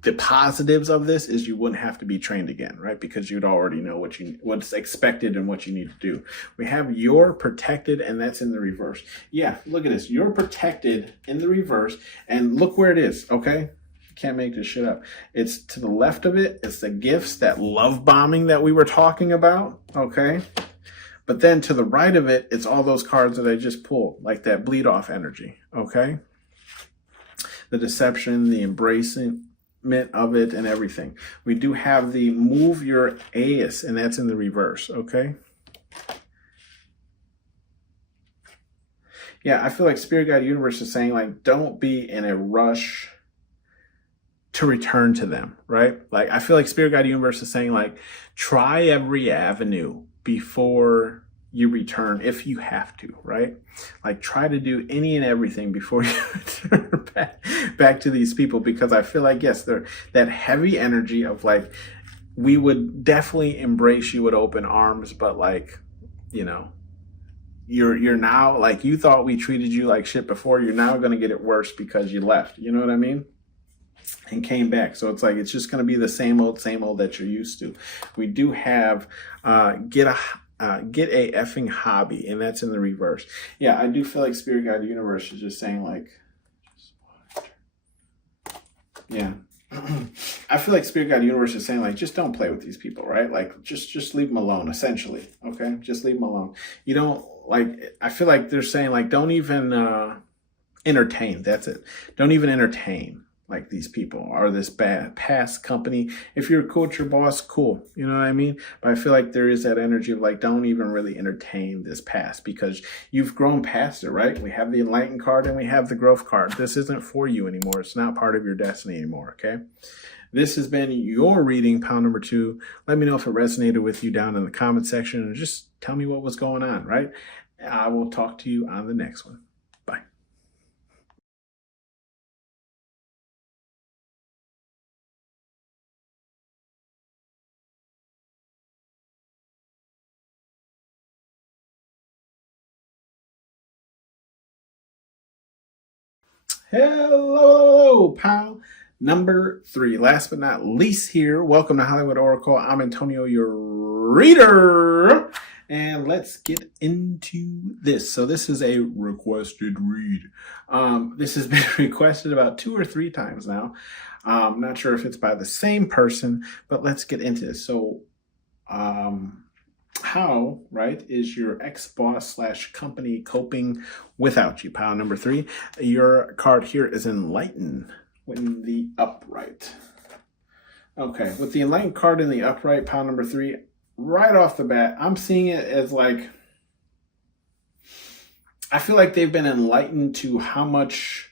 the positives of this is you wouldn't have to be trained again, right? Because you'd already know what's expected and what you need to do. We have you're protected, and that's in the reverse. Yeah, look at this. You're protected in the reverse, and look where it is, okay? Can't make this shit up. It's to the left of it. It's the gifts, that love bombing that we were talking about, okay? But then to the right of it, it's all those cards that I just pulled, like that bleed off energy, okay? The deception, the embracement of it, and everything. We do have the move your ace, and that's in the reverse, okay? Yeah, I feel like Spirit Guide Universe is saying, like, don't be in a rush to return to them, right? Like, I feel like Spirit Guide Universe is saying, like, try every avenue before you return if you have to, right? Like, try to do any and everything before you return back to these people, because I feel like, yes, they're that heavy energy of, like, we would definitely embrace you with open arms, but, like, you're now, like, you thought we treated you like shit before, you're now going to get it worse because you left, you know what I mean? And came back. So it's like, it's just going to be the same old that you're used to. We do have get a effing hobby, and that's in the reverse. Yeah, I do feel like Spirit Guide Universe is just saying, like, yeah. I feel like Spirit Guide Universe is saying, like, just don't play with these people, right? Like, just leave them alone, essentially, okay? Just leave them alone. You don't, like, I feel like they're saying, like, don't even entertain. That's it. Don't even entertain, like, these people or this bad past company. If you're a coach or boss, cool. You know what I mean? But I feel like there is that energy of, like, don't even really entertain this past, because you've grown past it, right? We have the Enlightened card and we have the Growth card. This isn't for you anymore. It's not part of your destiny anymore, okay? This has been your reading, pile number 2. Let me know if it resonated with you down in the comment section, and just tell me what was going on, right? I will talk to you on the next one. Bye. Hello, pal. Number 3. Last but not least here, welcome to Hollywood Oracle. I'm Antonio, your reader. And let's get into this. So this is a requested read. This has been requested about 2 or 3 times now. I'm not sure if it's by the same person, but let's get into this. So how, right, is your ex-boss / company coping without you? Pile number 3. Your card here is Enlightened in the upright. Okay, with the Enlightened card in the upright, pile number 3, right off the bat, I'm seeing it as, like, I feel like they've been enlightened to how much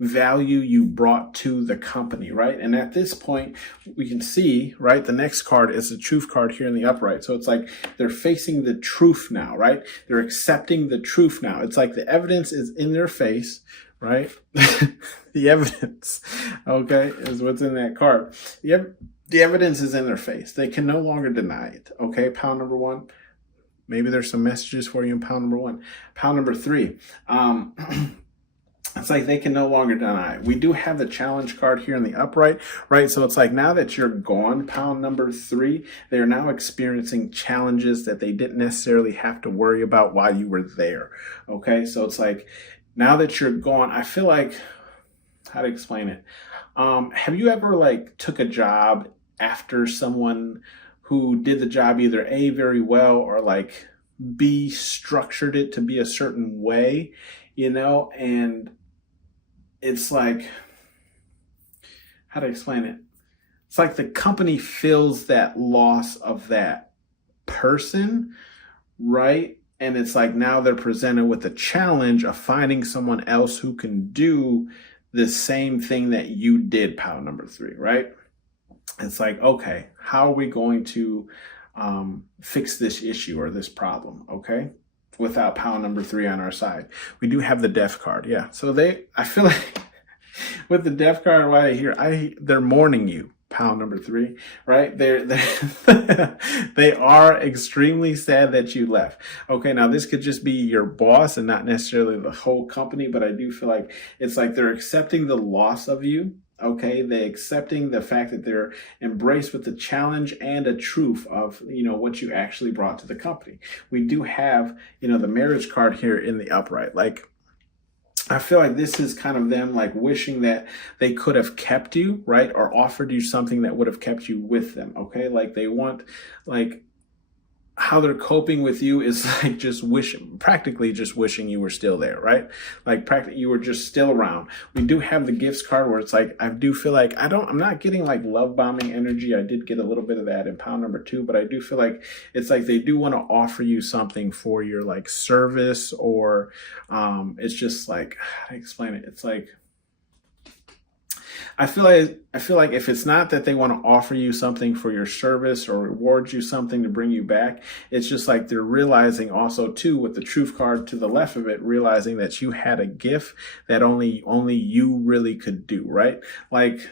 value you brought to the company, right? And at this point, we can see, right, the next card is the Truth card here in the upright. So it's like they're facing the truth now, right? They're accepting the truth now. It's like the evidence is in their face, right? The evidence, okay, is what's in that card. The The evidence is in their face. They can no longer deny it. Okay, pile number one. Maybe there's some messages for you in pile number one. Pile number three. It's like they can no longer deny it. We do have the challenge card here in the upright, right? So it's like now that you're gone, pile number three, they're now experiencing challenges that they didn't necessarily have to worry about while you were there. Okay, so it's like now that you're gone, I feel like, how to explain it? Have you ever like took a job after someone who did the job either A, very well, or like B, structured it to be a certain way, you know? And it's like, how to explain it? It's like the company feels that loss of that person, right? And it's like now they're presented with the challenge of finding someone else who can do the same thing that you did, pile number three, right? It's like, okay, how are we going to fix this issue or this problem, okay? Without pile number three on our side. We do have the death card, yeah. So I feel like with the death card right here, they're mourning you, pile number three, right? They are extremely sad that you left. Okay, now this could just be your boss and not necessarily the whole company, but I do feel like it's like they're accepting the loss of you. Okay, they accepting the fact that they're embraced with the challenge and a truth of, you know, what you actually brought to the company. We do have, you know, the marriage card here in the upright. Like, I feel like this is kind of them like wishing that they could have kept you, right? Or offered you something that would have kept you with them. Okay, like they want, like, how they're coping with you is like practically just wishing you were still there, right? Like practically you were just still around. We do have the gifts card where it's like, I do feel like I'm not getting like love bombing energy. I did get a little bit of that in pile number two, but I do feel like it's like they do want to offer you something for your like service, or it's just like, how to explain it? It's like, I feel like if it's not that they want to offer you something for your service or reward you something to bring you back, it's just like they're realizing also too, with the truth card to the left of it, realizing that you had a gift that only you really could do, right? Like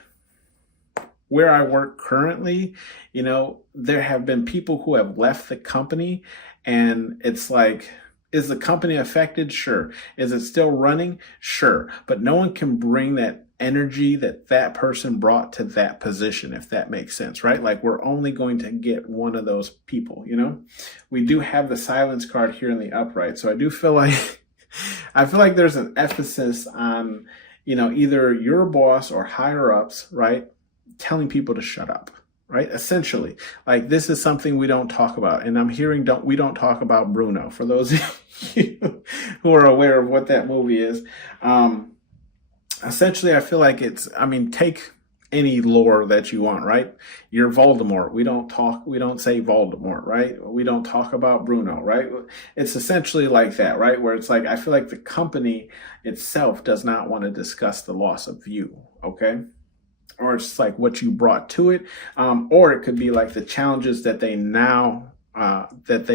where I work currently, you know, there have been people who have left the company, and it's like, is the company affected? Sure. Is it still running? Sure. But no one can bring that energy that person brought to that position, if that makes sense, right? Like we're only going to get one of those people, you know? We do have the silence card here in the upright. So I do feel like, I feel like there's an emphasis on, you know, either your boss or higher ups, right? Telling people to shut up. Right? Essentially, like this is something we don't talk about. And I'm hearing we don't talk about Bruno. For those of you who are aware of what that movie is. Essentially, I feel like take any lore that you want, right? You're Voldemort. We don't say Voldemort, right? We don't talk about Bruno, right? It's essentially like that, right? Where it's like, I feel like the company itself does not want to discuss the loss of you, okay? Or it's like what you brought to it, or it could be like the challenges that they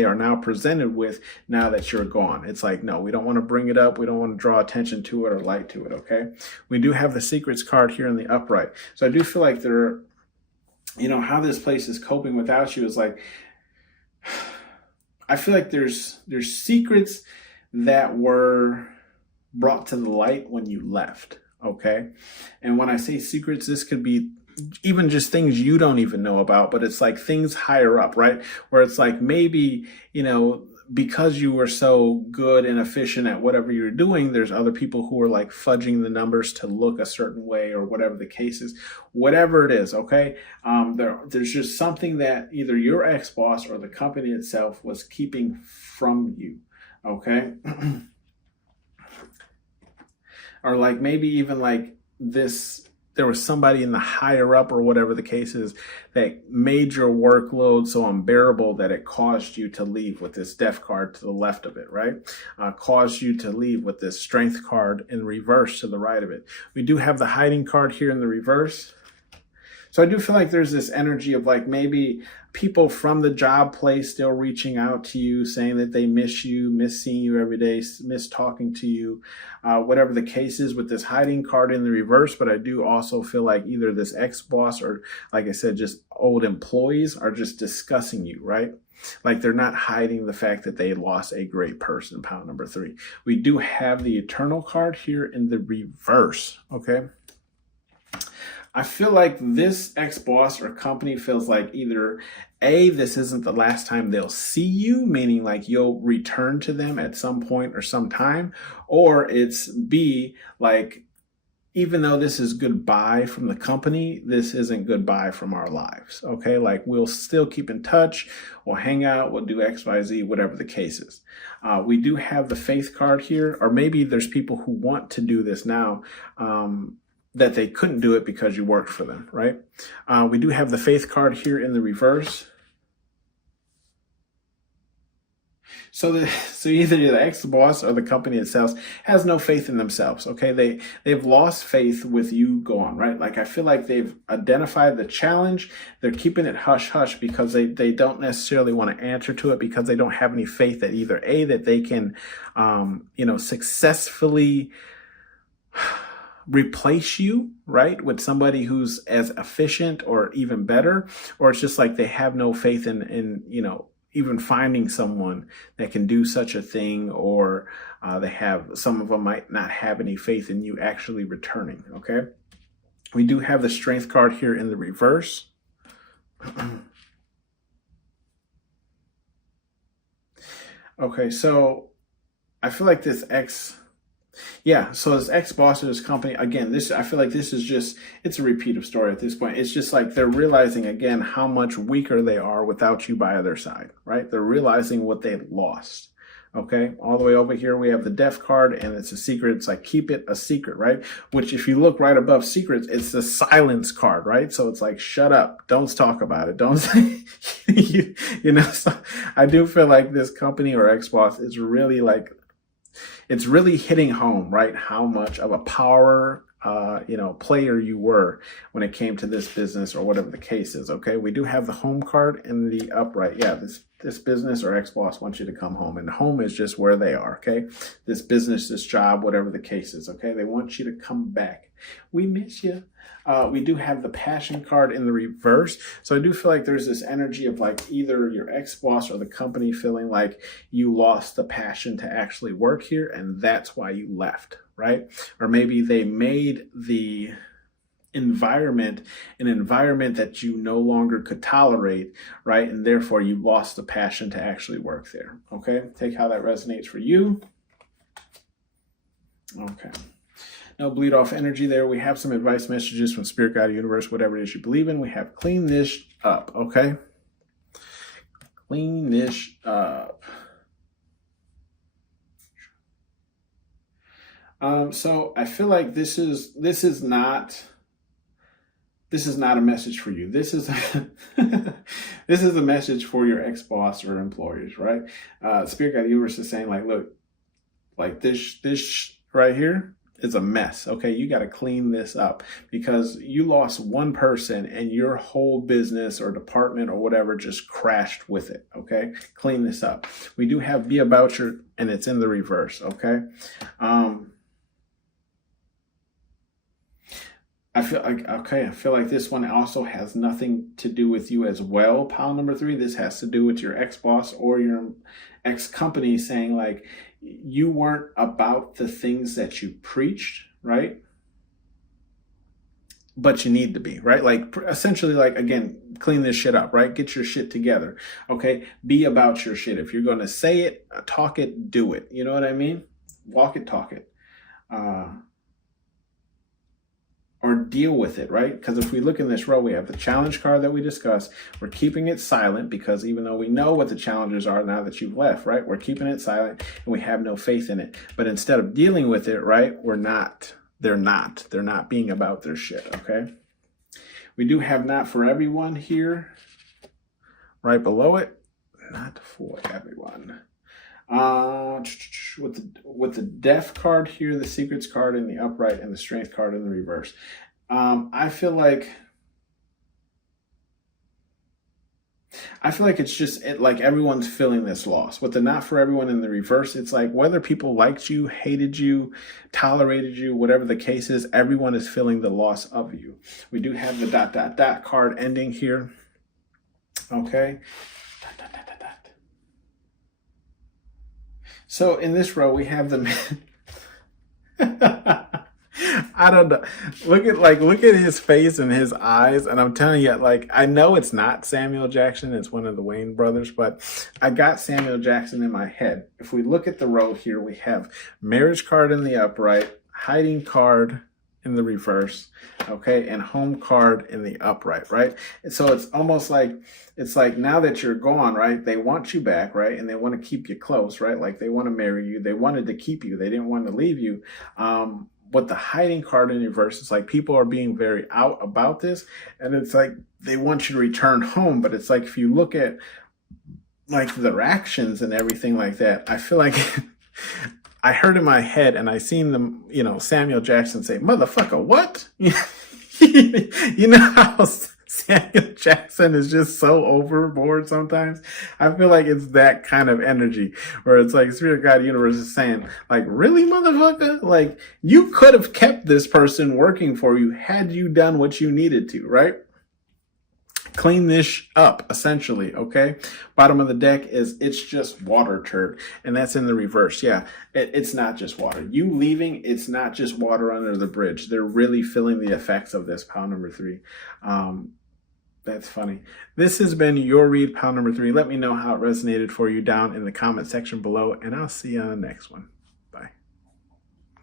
are now presented with now that you're gone. It's like, no, we don't want to bring it up. We don't want to draw attention to it or light to it. Okay. We do have the secrets card here in the upright. So I do feel like you know, how this place is coping without you is like, I feel like there's secrets that were brought to the light when you left. Okay. And when I say secrets, this could be even just things you don't even know about, but it's like things higher up, right? Where it's like maybe, you know, because you were so good and efficient at whatever you're doing, there's other people who are like fudging the numbers to look a certain way or whatever the case is, whatever it is. Okay. There's just something that either your ex-boss or the company itself was keeping from you. Okay. Or like maybe even like this, there was somebody in the higher up or whatever the case is that made your workload so unbearable that it caused you to leave with this death card to the left of it, right? Caused you to leave with this strength card in reverse to the right of it. We do have the hiding card here in the reverse. So I do feel like there's this energy of like maybe people from the job place still reaching out to you, saying that they miss you, miss seeing you every day, miss talking to you, whatever the case is with this hiding card in the reverse. But I do also feel like either this ex-boss or, like I said, just old employees are just discussing you, right? Like they're not hiding the fact that they lost a great person, pound number 3. We do have the Eternal card here in the reverse, okay? I feel like this ex-boss or company feels like either A, this isn't the last time they'll see you, meaning like you'll return to them at some point or some time, or it's B, like even though this is goodbye from the company, this isn't goodbye from our lives, okay? Like we'll still keep in touch, we'll hang out, we'll do X, Y, Z, whatever the case is. We do have the Faith card here, or maybe there's people who want to do this now, that they couldn't do it because you worked for them, right? We do have the Faith card here in the reverse. So either the ex-boss or the company itself has no faith in themselves, okay? They've lost faith with you going, right? Like I feel like they've identified the challenge. They're keeping it hush-hush because they don't necessarily want to answer to it because they don't have any faith that either A, that they can, successfully replace you, right, with somebody who's as efficient or even better, or it's just like they have no faith in even finding someone that can do such a thing, or some of them might not have any faith in you actually returning, okay? We do have the Strength card here in the reverse. Okay, so I feel like this so this ex-boss or this company, again, I feel like this is just, it's a repeat of story at this point. It's just like they're realizing again how much weaker they are without you by their side, right? They're realizing what they've lost. Okay, all the way over here we have the Death card, and it's a secret. It's like keep it a secret, right? Which if you look right above secrets, it's the Silence card, right? So it's like shut up, don't talk about it, don't say So I do feel like this company or ex-boss is really like, it's really hitting home, right? How much of a power, player you were when it came to this business or whatever the case is. Okay, we do have the Home card in the upright. Yeah, this business or ex-boss wants you to come home, and home is just where they are. Okay, this business, this job, whatever the case is. Okay, they want you to come back. We miss you. We do have the Passion card in the reverse. So I do feel like there's this energy of like either your ex-boss or the company feeling like you lost the passion to actually work here, and that's why you left, right? Or maybe they made the environment an environment that you no longer could tolerate, right? And therefore you lost the passion to actually work there, okay? Take how that resonates for you. Okay. No bleed off energy there. We have some advice messages from Spirit, God, Universe, whatever it is you believe in. We have clean this up, okay? Clean this up. So I feel like this is not a message for you. This is this is a message for your ex-boss or employers, right? Spirit, God, Universe is saying like, look, like this right here is a mess. Okay, you got to clean this up because you lost one person and your whole business or department or whatever just crashed with it. Okay, clean this up. We do have Be About Your, and it's in the reverse. Okay. I feel like this one also has nothing to do with you as well. Pile number 3, this has to do with your ex-boss or your ex-company saying like, you weren't about the things that you preached, right? But you need to be, right? Like essentially like, again, clean this shit up, right? Get your shit together, okay? Be about your shit. If you're going to say it, talk it, do it. You know what I mean? Walk it, talk it. Or deal with it, right? Because if we look in this row, we have the challenge card that we discussed. We're keeping it silent because even though we know what the challenges are now that you've left, right? We're keeping it silent and we have no faith in it. But instead of dealing with it, right? They're not being about their shit, okay? We do have Not For Everyone here, right below it. Not for everyone. With the Death card here, the Secrets card in the upright, and the Strength card in the reverse. I feel like I feel like it's just like everyone's feeling this loss. With the not for everyone in the reverse, it's like whether people liked you, hated you, tolerated you, whatever the case is, everyone is feeling the loss of you. We do have the dot, dot, dot card ending here. Okay. Dot, dot, dot, dot, dot. So in this row, we have the I don't know. Look at his face and his eyes, and I'm telling you, like, I know it's not Samuel Jackson, it's one of the Wayne brothers, but I got Samuel Jackson in my head. If we look at the row here, we have marriage card in the upright, hiding card in the reverse, okay, and home card in the upright, right? And so it's almost like, it's like now that you're gone, right, they want you back, right, and they want to keep you close, right, like they want to marry you, they wanted to keep you, they didn't want to leave you. But the hiding card in reverse, it's like people are being very out about this, and it's like they want you to return home, but it's like if you look at like their actions and everything like that, I feel like I heard in my head and I seen them, you know, Samuel Jackson say, "Motherfucker, what?" You know how Samuel Jackson is just so overboard sometimes? I feel like it's that kind of energy where it's like Spirit of God Universe is saying, like, really, motherfucker? Like, you could have kept this person working for you had you done what you needed to, right? Clean this up, essentially, okay? Bottom of the deck is it's just water turd, and that's in the reverse. Yeah, it's not just water. You leaving, it's not just water under the bridge. They're really feeling the effects of this, pile number 3. That's funny. This has been your read, pile number 3. Let me know how it resonated for you down in the comment section below, and I'll see you on the next one.